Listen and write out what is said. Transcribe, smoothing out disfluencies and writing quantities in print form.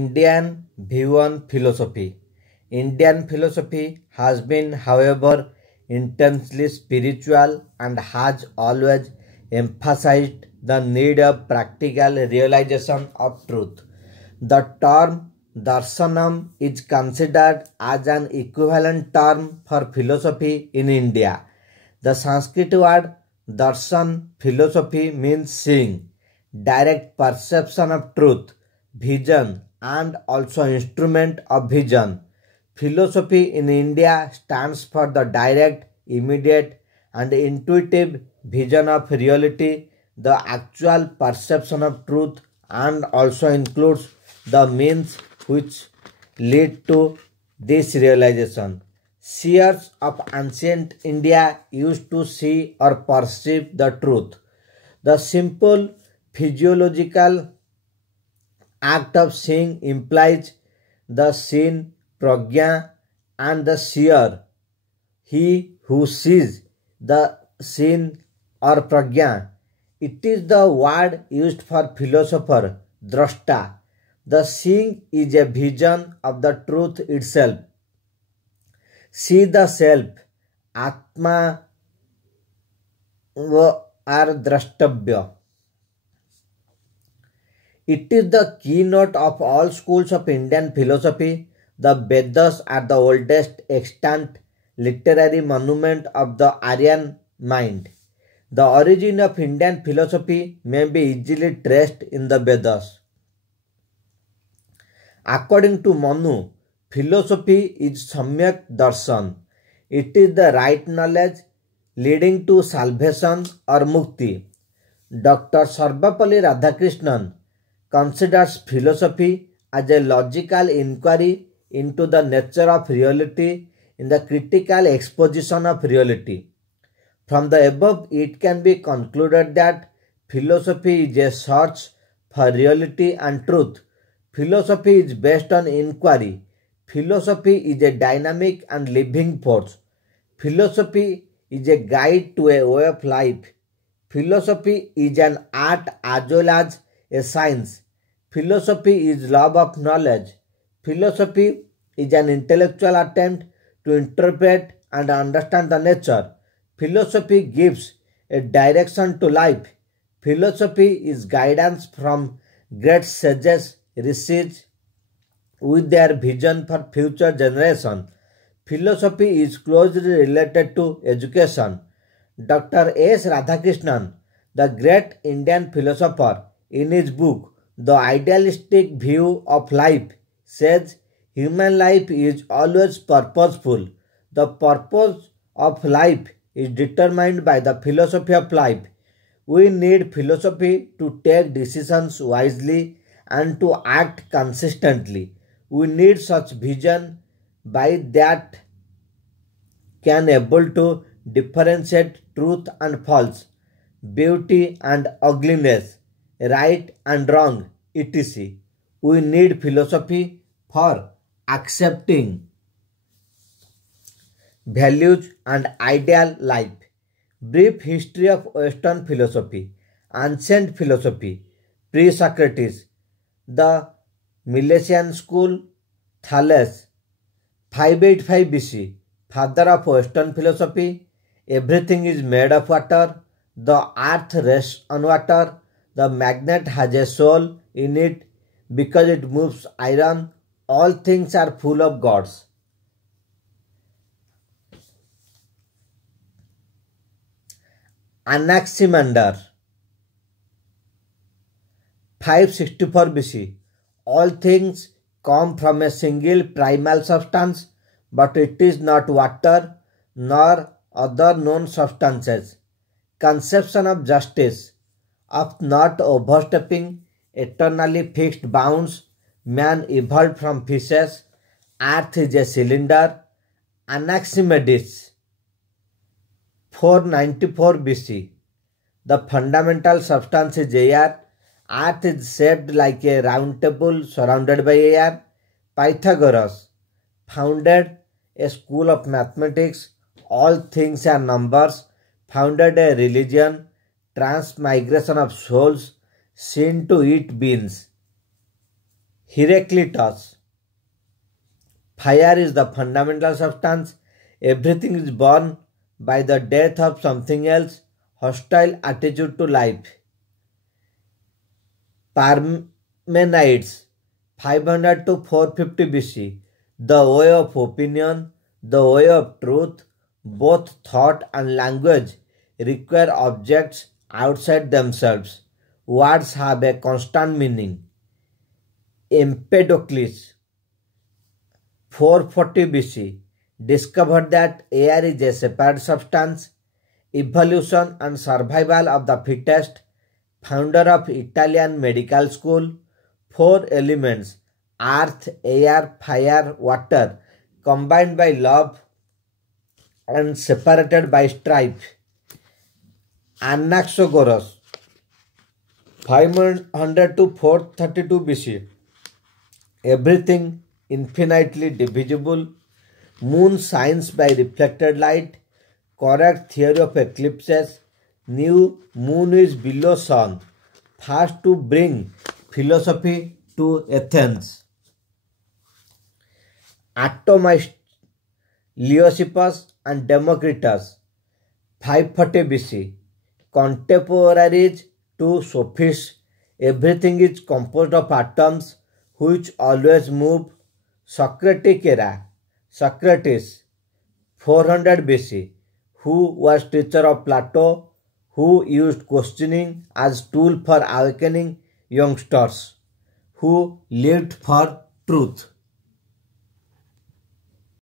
Indian view on philosophy. Indian philosophy has been, however, intensely spiritual and has always emphasized the need of practical realization of truth. The term darshanam is considered as an equivalent term for philosophy in India. The Sanskrit word darshan, philosophy, means seeing, direct perception of truth, vision, and also instrument of vision. Philosophy in India stands for the direct, immediate, and intuitive vision of reality, the actual perception of truth, and also includes the means which lead to this realization. Seers of ancient India used to see or perceive the truth. The simple physiological act of seeing implies the seen, prajna, and the seer, he who sees the seen or prajna. It is the word used for philosopher, drashta. The seeing is a vision of the truth itself. See the self, atma are drashtavya. It is the keynote of all schools of Indian philosophy. The Vedas are the oldest extant literary monument of the Aryan mind. The origin of Indian philosophy may be easily traced in the Vedas. According to Manu, philosophy is Samyak Darshan. It is the right knowledge leading to salvation or mukti. Dr. Sarvapalli Radhakrishnan considers philosophy as a logical inquiry into the nature of reality in the critical exposition of reality. From the above, it can be concluded that philosophy is a search for reality and truth. Philosophy is based on inquiry. Philosophy is a dynamic and living force. Philosophy is a guide to a way of life. Philosophy is an art as well as a science. Philosophy is love of knowledge. Philosophy is an intellectual attempt to interpret and understand the nature. Philosophy gives a direction to life. Philosophy is guidance from great sages, rishis, with their vision for future generation. Philosophy is closely related to education. Dr. S. Radhakrishnan, the great Indian philosopher, in his book The Idealistic View of Life, says human life is always purposeful. The purpose of life is determined by the philosophy of life. We need philosophy to take decisions wisely and to act consistently. We need such vision by that can able to differentiate truth and false, beauty and ugliness, right and wrong, etc. We need philosophy for accepting values and ideal life. Brief history of Western philosophy. Ancient philosophy. Pre-Socrates. The Milesian school. Thales. 585 BC. Father of Western philosophy. Everything is made of water. The earth rests on water. The magnet has a soul in it because it moves iron. All things are full of gods. Anaximander. 564 BC. All things come from a single primal substance, but it is not water nor other known substances. Conception of justice, of not overstepping eternally fixed bounds. Man evolved from fishes. Earth is a cylinder. Anaximenes. 494 BC. The fundamental substance is air. Earth is shaped like a round table surrounded by air. Pythagoras founded a school of mathematics. All things are numbers. Founded a religion. Transmigration of souls. Seen to eat beans. Heraclitus. Fire is the fundamental substance. Everything is born by the death of something else. Hostile attitude to life. Parmenides, 500 to 450 BC. The way of opinion, the way of truth, both thought and language require objects outside themselves. Words have a constant meaning. Empedocles, 440 BC, discovered that air is a separate substance. Evolution and survival of the fittest, founder of Italian medical school. 4 elements, earth, air, fire, water, combined by love and separated by strife. Anaxagoras, 500 to 432 BC. Everything infinitely divisible. Moon shines by reflected light. Correct theory of eclipses. New moon is below sun. First to bring philosophy to Athens. Atomists, Leucippus and Democritus, 540 BC. Contemporaries to sophists. Everything is composed of atoms which always move. Socratic era. Socrates, 400 BC, who was teacher of Plato, who used questioning as tool for awakening youngsters, who lived for truth.